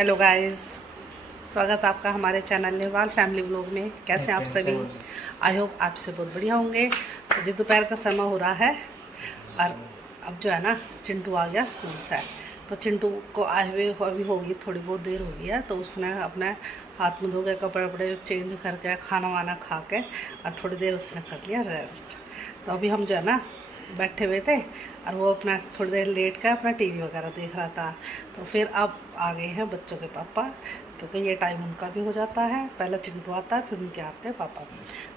Hello guys, स्वागत है आपका हमारे चैनल नेवाल फैमिली व्लॉग में। कैसे हैं आप सभी? आई होप आप से बहुत बढ़िया होंगे। तो जी दोपहर का समय हो रहा है और अब जो है ना, चिंटू आ गया स्कूल से। तो चिंटू को आए हुए अभी होगी, थोड़ी बहुत देर हो गई है। तो उसने अपने हाथ मुँह धो के, कपड़े वपड़े चेंज करके, खाना वाना खा के और थोड़ी देर उसने कर लिया रेस्ट। तो अभी हम जो है ना बैठे हुए थे और वो अपना थोड़ी देर लेट कर अपना टीवी वगैरह देख रहा था। तो फिर अब आ गए हैं बच्चों के पापा, क्योंकि ये टाइम उनका भी हो जाता है। पहले चिंटू आता है, फिर उनके आते हैं पापा।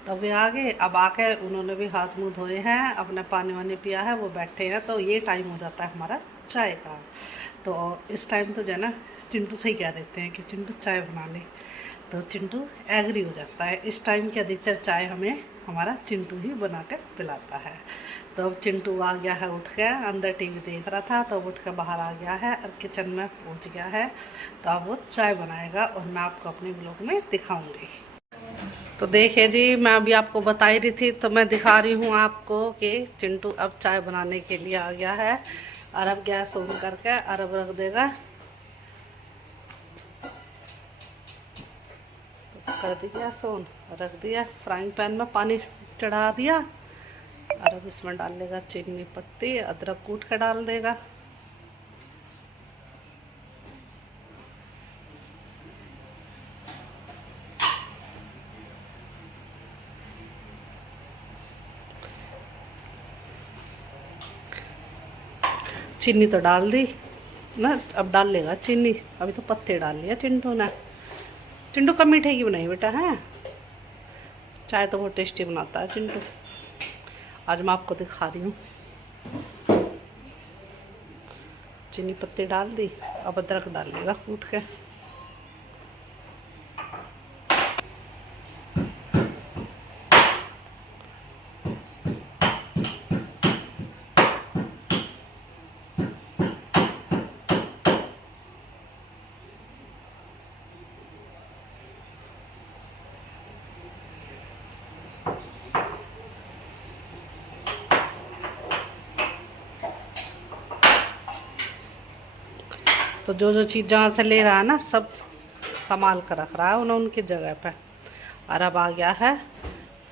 तो वे आ गए, अब आके उन्होंने भी हाथ मुंह धोए हैं, अपना पानी वानी पिया है, वो बैठे हैं। तो ये टाइम हो जाता है हमारा चाय का। तो इस टाइम तो जो है ना, चिंटू से ही कह देते हैं कि चिंटू चाय बना ले। तो चिंटू एग्री हो जाता है। इस टाइम की अधिकतर चाय हमें हमारा चिंटू ही बना कर पिलाता है। तो अब चिंटू आ गया है, उठ गया, अंदर टीवी देख रहा था तो अब उठ कर बाहर आ गया है और किचन में पहुंच गया है। तो अब वो चाय बनाएगा और मैं आपको अपने ब्लॉग में दिखाऊंगी। तो देखिए जी, मैं अभी आपको बता ही रही थी, तो मैं दिखा रही हूँ आपको कि चिंटू अब चाय बनाने के लिए आ गया है। और अब गैस ऑन करके और अब रख देगा, कर दिया सोन, रख दिया फ्राइंग पैन में, पानी चढ़ा दिया। और अब इसमें डाल देगा चीनी पत्ती, अदरक कूट के डाल देगा। चीनी तो डाल दी ना, अब डाल लेगा चीनी। अभी तो पत्ते डाल लिया चिंटू ने। चिंटू कम मीठे की बनाई बेटा है चाय, तो बहुत टेस्टी बनाता है चिंटू। आज मैं आपको दिखा रही हूँ। चीनी पत्ती डाल दी, अब अदरक डाल लेगा कूट के। तो जो जो चीज़ जहाँ से ले रहा है ना, सब संभाल कर रख रहा है उन्हें उनकी जगह पे। और अब आ गया है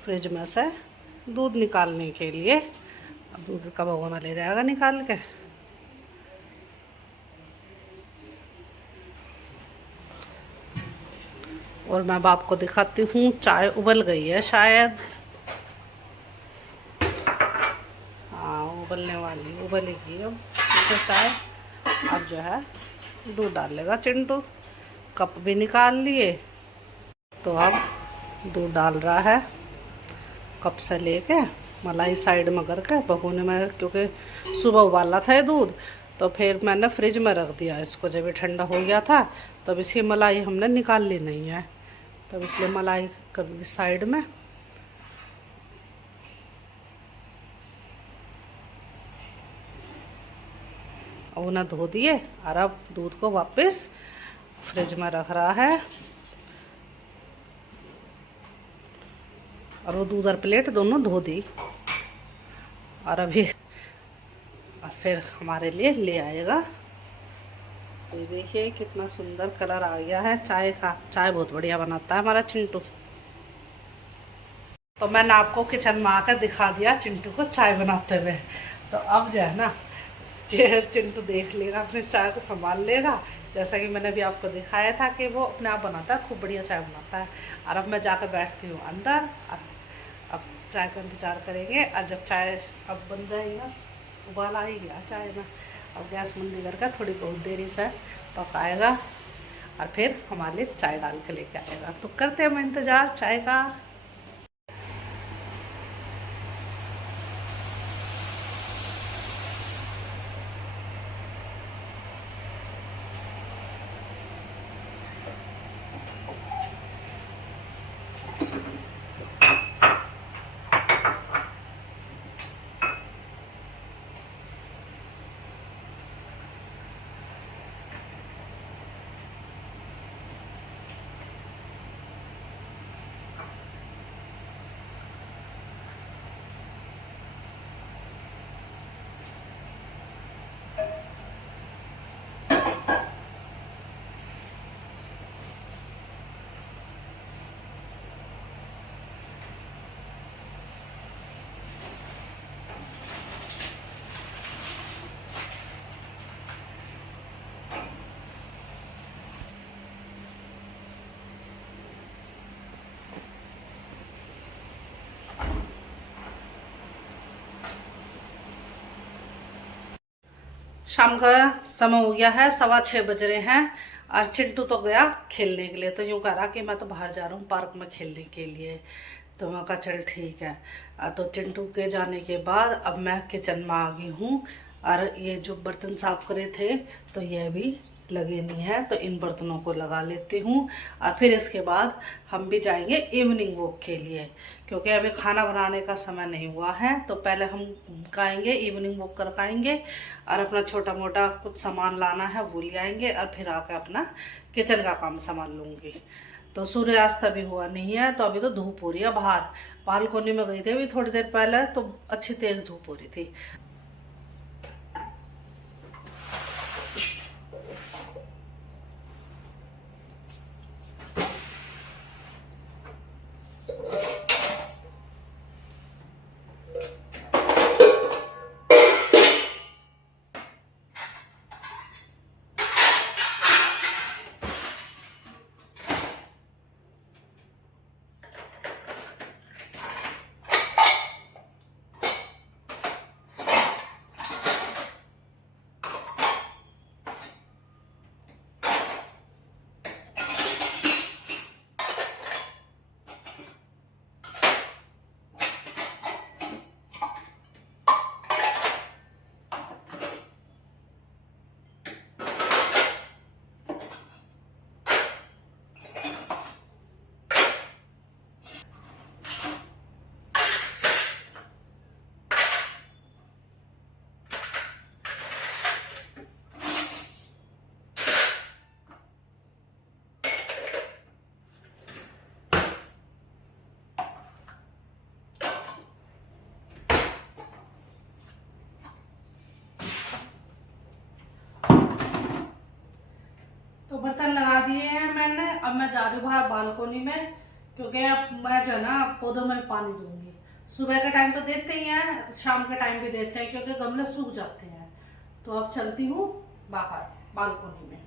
फ्रिज में से दूध निकालने के लिए। अब दूध का भगोना ले जाएगा निकाल के। और मैं अब आपको दिखाती हूँ, चाय उबल गई है शायद। हाँ, उबलने वाली, उबलेगी अब तो चाय। अब जो है दूध डाल लेगा चिंटू। कप भी निकाल लिए। तो अब दूध डाल रहा है, कप से लेके मलाई साइड में करके भगोने में, क्योंकि सुबह उबाला था ये दूध। तो फिर मैंने फ्रिज में रख दिया इसको, जब ये ठंडा हो गया था। तब इसकी मलाई हमने निकाल ली नहीं है, तब इसलिए मलाई कर दी साइड में। और उन्हें धो दिए और अब दूध को वापस फ्रिज में रख रहा है। और वो दूध और प्लेट दोनों धो दी। और अभी और फिर हमारे लिए ले आएगा। तो ये देखिए कितना सुंदर कलर आ गया है चाय का। चाय बहुत बढ़िया बनाता है हमारा चिंटू। तो मैंने आपको किचन में आकर दिखा दिया चिंटू को चाय बनाते हुए। तो अब जो है ना, चिंटू देख लेगा, अपने चाय को संभाल लेगा। जैसा कि मैंने भी आपको दिखाया था कि वो अपने आप बनाता है, खूब बढ़िया चाय बनाता है। और अब मैं जाकर बैठती हूँ अंदर। अब चाय का इंतज़ार करेंगे। और जब चाय अब बन जाएगा, उबाल आ ही गया चाय में, अब गैस मंदी करके थोड़ी बहुत देरी से पकाएगा और फिर हमारे लिए चाय डाल के लेके आएगा। तो करते हैं हम इंतज़ार चाय का। शाम का समय हो गया है, 6:15 बज रहे हैं। और चिंटू तो गया खेलने के लिए, तो यूँ कह रहा कि मैं तो बाहर जा रहा हूँ पार्क में खेलने के लिए। तो मैं कहा चल ठीक है। तो चिंटू के जाने के बाद अब मैं किचन में आ गई हूँ। और ये जो बर्तन साफ करे थे तो ये भी लगे नहीं है, तो इन बर्तनों को लगा लेती हूँ। और फिर इसके बाद हम भी जाएंगे इवनिंग वॉक के लिए, क्योंकि अभी खाना बनाने का समय नहीं हुआ है। तो पहले हम आएंगे, इवनिंग वॉक कर आएंगे और अपना छोटा मोटा कुछ सामान लाना है वो ले आएंगे, और फिर आकर अपना किचन का काम संभाल लूँगी। तो सूर्यास्त अभी हुआ नहीं है, तो अभी तो धूप हो रही है बाहर। बालकोनी में गई थी अभी थोड़ी देर पहले, तो अच्छी तेज़ धूप हो रही थी। तो बर्तन लगा दिए हैं मैंने। अब मैं जा रही हूँ बाहर बालकोनी में, क्योंकि अब मैं जो है ना पौधों में पानी दूंगी। सुबह के टाइम तो देते ही हैं, शाम के टाइम भी देते हैं, क्योंकि गमले सूख जाते हैं। तो अब चलती हूँ बाहर बालकोनी में।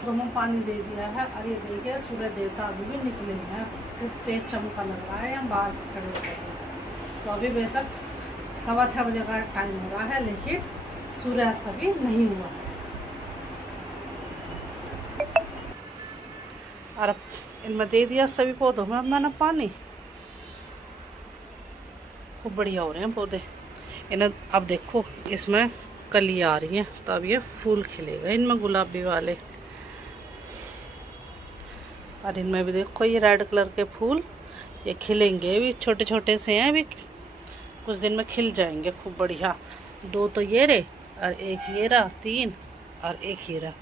दोनों पानी दे दिया है, और ये देखिए सूर्य देवता अभी भी निकले हैं। खूब तेज चमका लग रहा है, हम बाहर खड़े होते हैं। तो अभी बेशक 6:15 बजे का टाइम हो रहा है, लेकिन सूर्यास्त अभी नहीं हुआ है। और अब इनमें दे दिया सभी पौधों में मैंने पानी। खूब बढ़िया हो रहे हैं पौधे। इन्हें अब देखो इसमें कली आ रही हैं, तो अब ये फूल खिलेगा इनमें, गुलाबी वाले। और इनमें भी देखो ये रेड कलर के फूल ये खिलेंगे, अभी छोटे छोटे से हैं, अभी कुछ दिन में खिल जाएंगे खूब बढ़िया। 2 तो ये रहे, और 1 ये रहा, 3 और 1 ये रहा।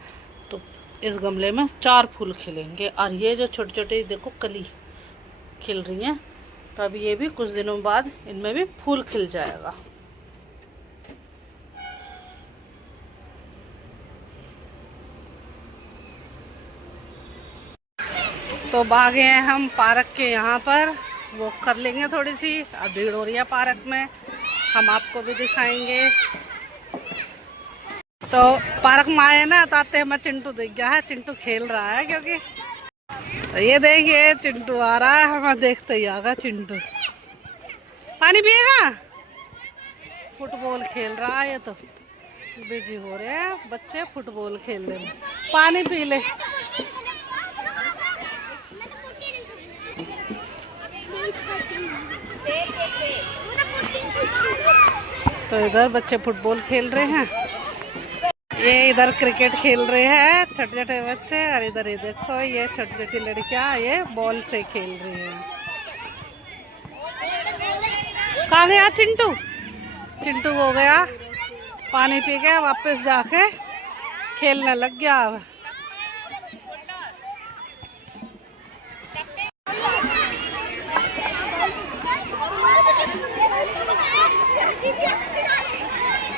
तो इस गमले में 4 फूल खिलेंगे। और ये जो छोटे छोटे देखो कली खिल रही हैं, तो अभी ये भी कुछ दिनों बाद इनमें भी फूल खिल जाएगा। तो भागे हैं हम पार्क के यहाँ पर, वॉक कर लेंगे थोड़ी सी। अब भीड़ हो रही है पार्क में, हम आपको भी दिखाएंगे। तो पार्क में आए ना, तो आते हमें चिंटू दिख गया है। चिंटू खेल रहा है, क्योंकि तो ये देखिए चिंटू आ रहा है, हमें देखते ही आगा चिंटू। पानी पिएगा? फुटबॉल खेल रहा है, ये तो बिजी हो रहे हैं बच्चे फुटबॉल खेलने में। पानी पी ले। तो इधर बच्चे फुटबॉल खेल रहे हैं, ये इधर क्रिकेट खेल रहे हैं छोटे छोटे बच्चे। और इधर ये देखो ये छोटी छोटी लड़कियां ये बॉल से खेल रही हैं। कहाँ गया चिंटू? चिंटू हो गया पानी पी के वापस जाके खेलने लग गया। अब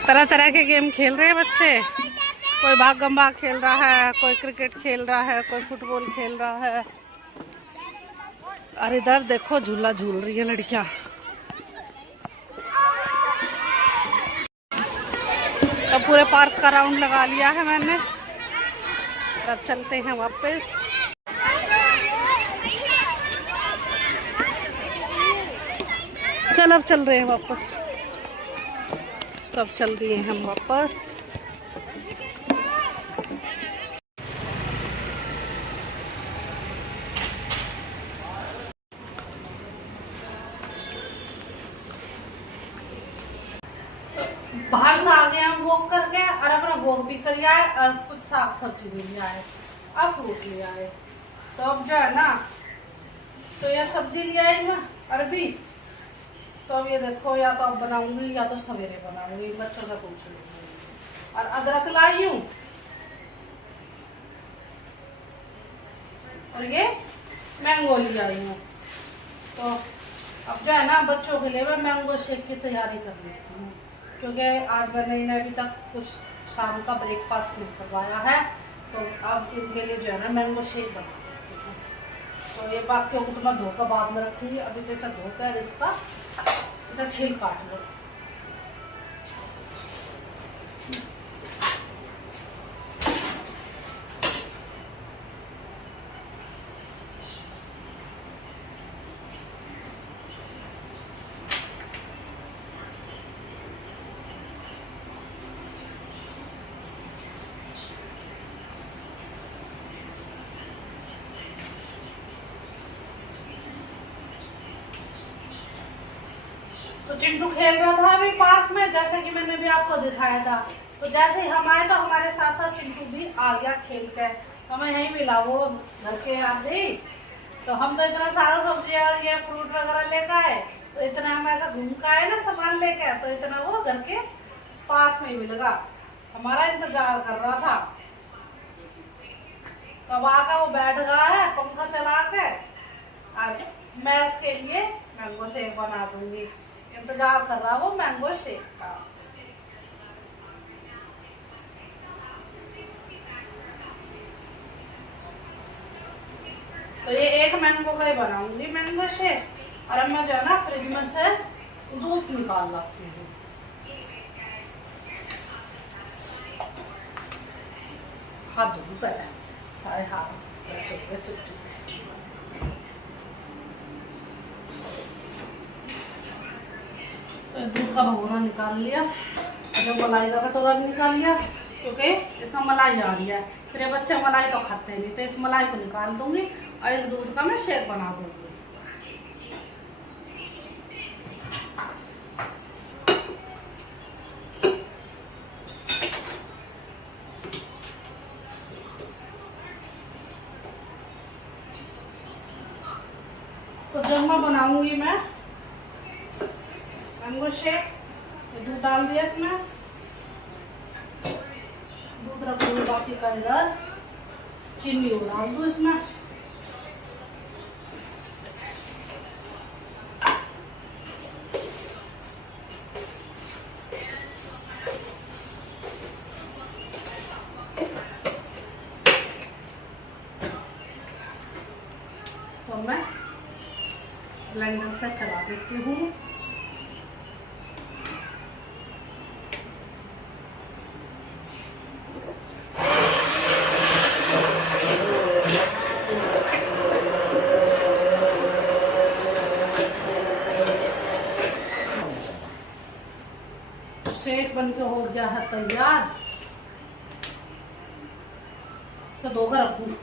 तरह तरह के गेम खेल रहे हैं बच्चे। कोई भागम भाग खेल रहा है, कोई क्रिकेट खेल रहा है, कोई फुटबॉल खेल रहा है। और इधर देखो झूला झूल रही है लड़कियां। तो पूरे पार्क का राउंड लगा लिया है मैंने। अब चलते हैं वापस। अब चल रहे हैं वापस। तो अब चल दिए हम वापस। बाहर से आ गए हम वॉक करके, और अपना वॉक भी कर आए और कुछ साग सब्जी भी ले आए और फ्रूट ले आए। तो अब जो है ना, तो यह सब्जी ले आई मैं अरबी। तो अब ये देखो, या तो अब बनाऊंगी या तो सवेरे बनाऊंगी, बच्चों से पूछ लूंगी। और अदरक लाई हूँ, और ये मैंगो ले आई हूँ। तो अब जो है ना, बच्चों के लिए मैं मैंगो शेक की तैयारी कर लेती हूँ, क्योंकि आज मैंने अभी तक कुछ शाम का ब्रेकफास्ट नहीं करवाया है। तो अब इनके लिए जो है ना मैंगो शेक बना देती हूँ। तो ये बाकियों को तो मैं धोकर बाद में रखूँगी। अभी तो इसे धोकर इसका छील काट लो। तो चिंटू खेल रहा था अभी पार्क में, जैसे कि मैंने भी आपको दिखाया था। तो जैसे ही हम आए तो हमारे साथ साथ चिंटू भी आ गया खेल के। हमें यहीं मिला वो घर के आगे। तो हम तो इतना सारा सब्जी और ये फ्रूट वगैरह लेकर आए, तो इतना हम ऐसा घूम कर आए ना सामान लेके, तो इतना वो घर के पास में ही मिलेगा। हमारा इंतजार कर रहा था। तो अब आकर वो बैठ गया है पंखा चला के, और मैं उसके लिए मैंगो शेक बना दूंगी। इंतजार कर रहा वो मैंगो शेक का। तो ये एक मैंगो का ही बनाऊंगी मैंगो शेक। और अब मैं जो है ना फ्रिज में से दूध निकाल लाती हूँ। हाथ धो पहले, सारे हाथ ऐसे तो दूध का भगोना निकाल लिया, जो मलाई का कटोरा भी निकाल लिया, क्योंकि इसमें मलाई आ रही है। फिर ये बच्चे मलाई तो खाते नहीं, तो इस मलाई को निकाल दूंगी और इस दूध का मैं शेक बना दूंगी। तो जब मैं बनाऊंगी मैं मैंगो शेक, दूध डाल दिया इसमें, दूध रख दूंगी, बाकी का इधर चीनी डाल दूँ इसमें। तो मैं ब्लेंडर से चला देती हूँ। शेक बनके हो गया है तैयार। इसे धोकर रखूँ।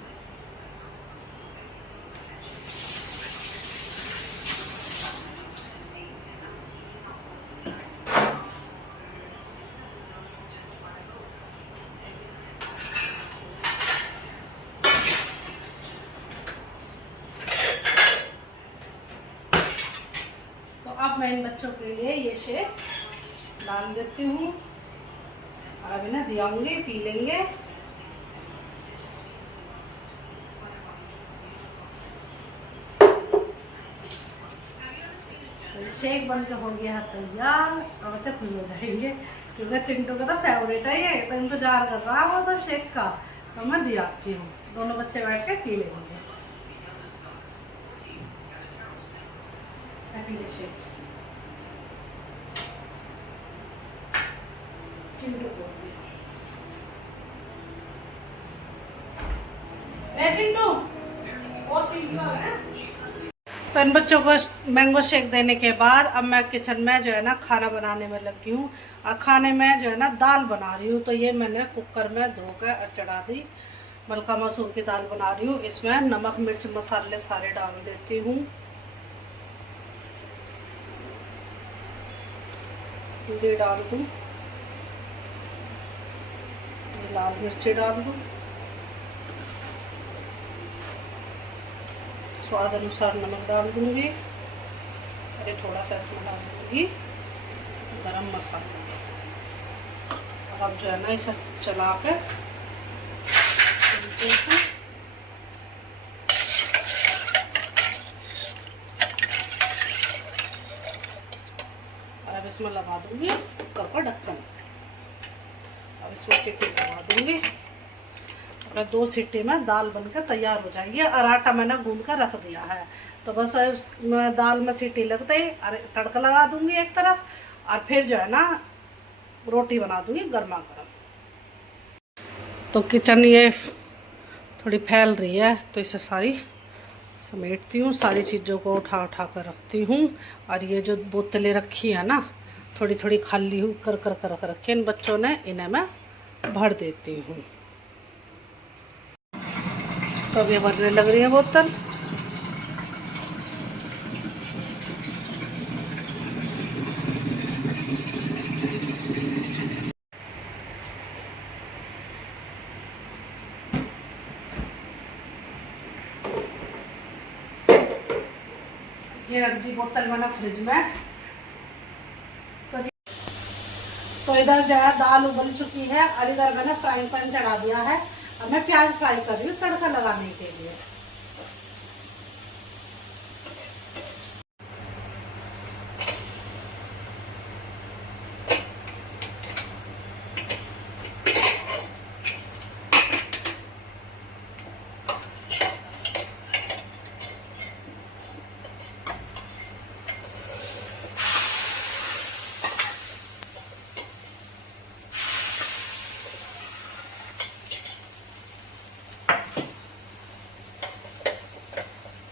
तो अब मैं इन बच्चों के लिए ये शेक डाल देती हूँ, और अभी ना दियाऊंगी, पी लेंगे। तो शेक बनकर हो गया तैयार, और बच्चे खुश हो जाएंगे। क्योंकि चिंटू का तो फेवरेट है ये, तो इंतजार कर रहा है वो तो शेक का, तो मैं दियाती हूँ, दोनों बच्चे बैठ के पी लेंगे। शेक चिंटू को चिंटू और पी लियो है। तो इन बच्चों को मैंगो शेक देने के बाद अब मैं किचन में जो है ना खाना बनाने में लगी हूँ। और खाने में जो है ना दाल बना रही हूँ। तो ये मैंने कुकर में धोकर और चढ़ा दी, मलका मसूर की दाल बना रही हूँ। इसमें नमक मिर्च मसाले सारे डाल देती हूँ, ये डाल दूँ, लाल मिर्ची डाल दूँ, स्वाद अनुसार नमक डाल दूँगी, अरे थोड़ा सा इसमें डाल दूँगी गरम मसाला। और अब जो है ना इसे चला कर और अब इसमें लगा दूँगी कुकर का ढक्कन। अब इसमें सीटी लगा दूँगी और 2 सीटी में दाल बनकर तैयार हो जाएगी। और आटा मैंने गूंद कर रख दिया है, तो बस उसमें दाल में सीटी लगते ही और तड़का लगा दूँगी एक तरफ, और फिर जो है ना रोटी बना दूँगी गर्मा गर्म। तो किचन ये थोड़ी फैल रही है, तो इसे सारी समेटती हूँ, सारी चीज़ों को उठा उठा कर रखती हूँ। और ये जो बोतलें रखी है ना थोड़ी थोड़ी खाली कर कर कर कर रखी इन बच्चों ने, इन्हें मैं भर देती हूँ। तो अब ये भरने लग रही है बोतल। ये रख दी बोतल मैंने फ्रिज में। तो इधर जो है दाल उबल चुकी है और इधर मैंने फ्राइंग पैन चढ़ा दिया है। अब मैं प्याज फ्राई कर रही हूँ तड़का लगाने के लिए।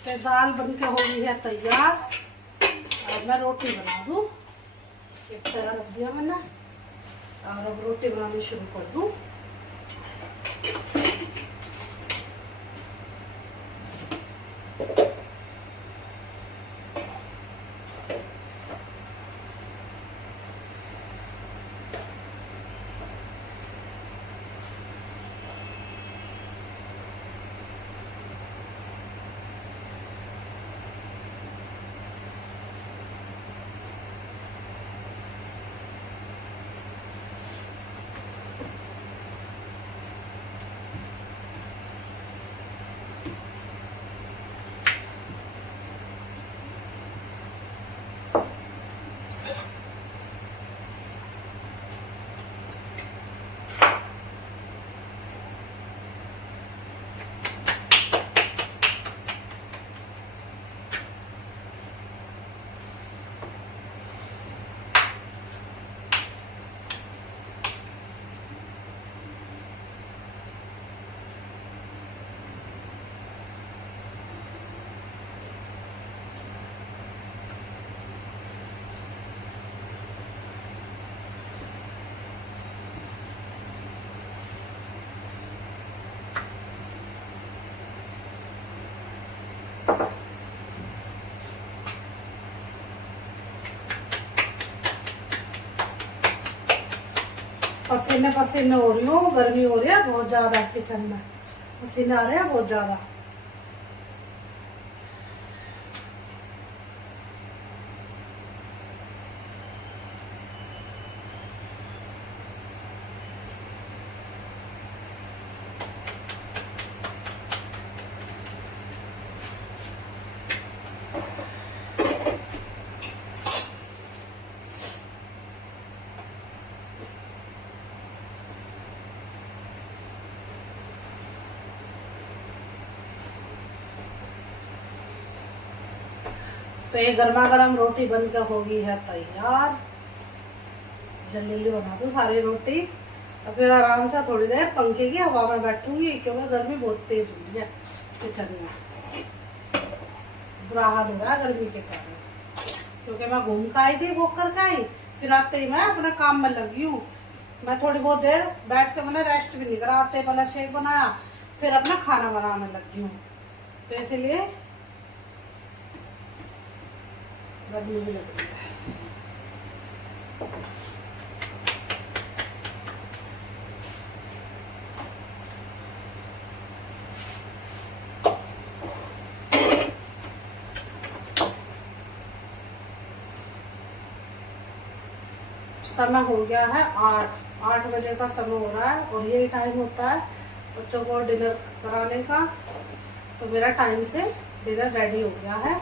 तो दाल बनके हो गई है तैयार। अब मैं रोटी बना दूँ, एक तैयार रख दिया मैंने, और अब रोटी बनानी शुरू कर दूँ। पसीने पसीने हो रही हूँ, गर्मी हो रही है बहुत ज़्यादा, किचन में पसीने आ रहे हैं बहुत ज़्यादा। तो ये गर्मा गर्म रोटी बनकर होगी है तैयार। जल्दी जल्दी बना दूँ सारी रोटी और फिर आराम से थोड़ी देर पंखे की हवा में बैठूंगी, क्योंकि गर्मी बहुत तेज हुई है किचन में। बुरा हाल हो रहा है गर्मी के कारण, क्योंकि मैं घूम कर आई थी, वो कर आई, फिर आते ही मैं अपने काम में लगी हूँ। मैं थोड़ी बहुत देर बैठ के मैंने रेस्ट भी नहीं करा, आते पहले शेक बनाया, फिर अपना खाना बनाने लगी हूँ। तो इसलिए गर्मी भी लग रही है। समय हो गया है 8 बजे का समय हो रहा है, और यही टाइम होता है बच्चों को डिनर कराने का। तो मेरा टाइम से डिनर रेडी हो गया है।